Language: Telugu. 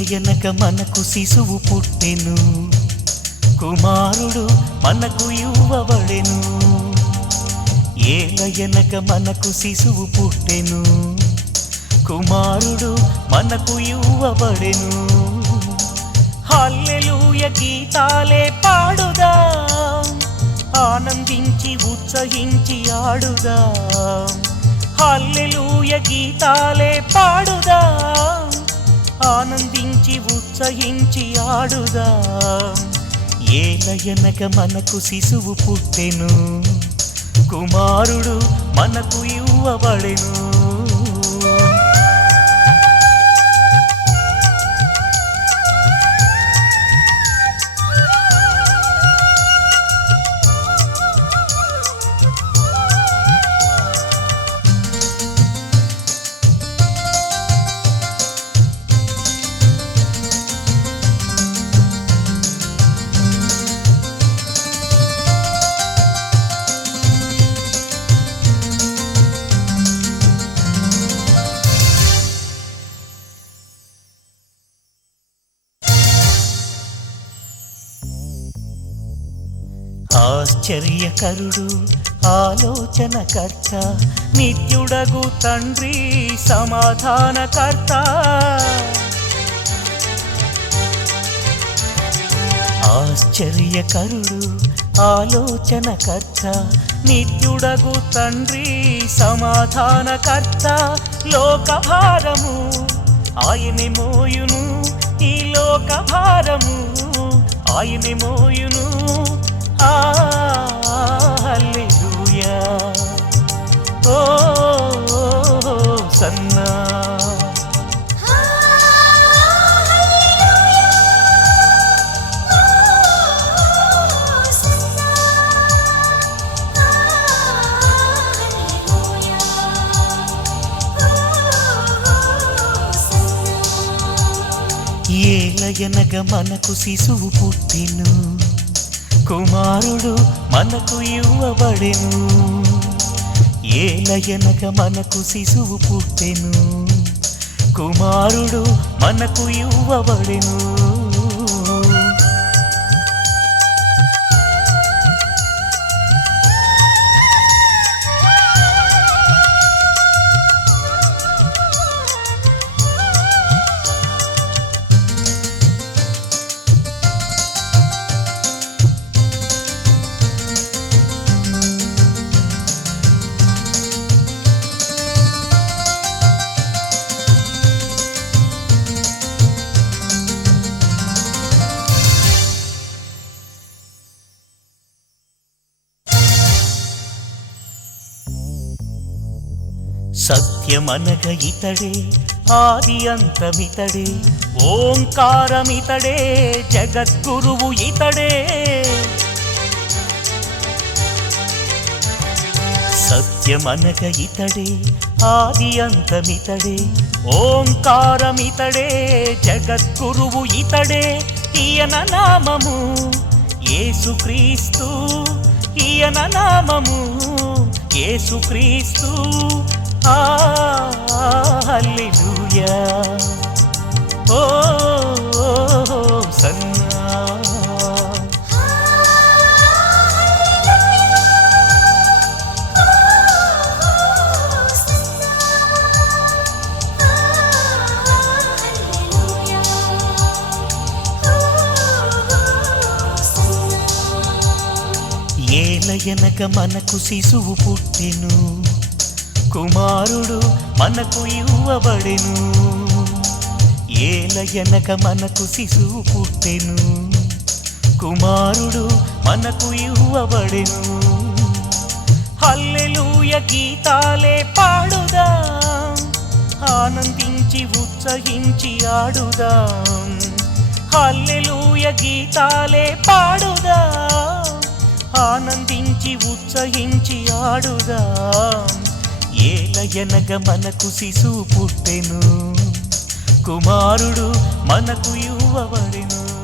ఎనక మనకు శిశువు పుట్టెను. కుమారుడు మనకు ఇవ్వబడెను ఏల ఎనక మనకు శిశువు పుట్టెను. కుమారుడు మనకు ఇవ్వబడెను హల్లెలూయ గీతాలే పాడుదా. ఆనందించి ఉత్సహించి ఆడుదా. హల్లెలూయ గీతాలే పాడుదా. ఆనందించి ఉత్సహించి ఆడుదా. ఏలయనక మనకు శిశువు పుట్టెను. కుమారుడు మనకు ఇవ్వబడెను. ఆశ్చర్యకరుడు ఆలోచనకర్త నిత్యుడగు తండ్రి సమాధానకర్త. ఆశ్చర్యకరుడు ఆలోచనకర్త నిత్యుడగు తండ్రి సమాధానకర్త. లోకభారము ఆయని మోయును ఈ లోకభారము ఆయని మోయును. హల్లెలూయా ఓ సన్నా. ఏలయనగ మనకు శిశువు పుట్టెను. కుమారుడు మనకు ఇవ్వబడెను. ఏలయనక మనకు శిశువు పుట్టెను. కుమారుడు మనకు ఇవ్వబడెను. సత్యమనగ ఇతడే ఆది అంతమితడే ఓంకారమితడే జగద్గురువు ఇతడే. సత్యమనగ ఇతడే ఆది అంతమితడే ఓంకారమితడే జగద్గురువు ఇతడే. ఈయన నామము ఏసుక్రీస్తు ఈయన నామము ఏసుక్రీస్తు హల్లెలూయా. ఓ సన్నా. ఏలయనక మనకు శిశువు పుట్టెను. కుమారుడు మనకు ఇవ్వబడెను. ఏలయనక మనకు శిశువు పుట్టెను. కుమారుడు మనకు ఇవ్వబడెను. హల్లెలూయ గీతాలే పాడుదాం. ఆనందించి ఉత్సహించి ఆడుదాం. హల్లెలూయ గీతాలే పాడుదాం. ఆనందించి ఉత్సహించి ఆడుదాం. ఏల ఎనగ మనకు శిశువు పుట్టెను. కుమారుడు మనకు ఇవ్వబడెను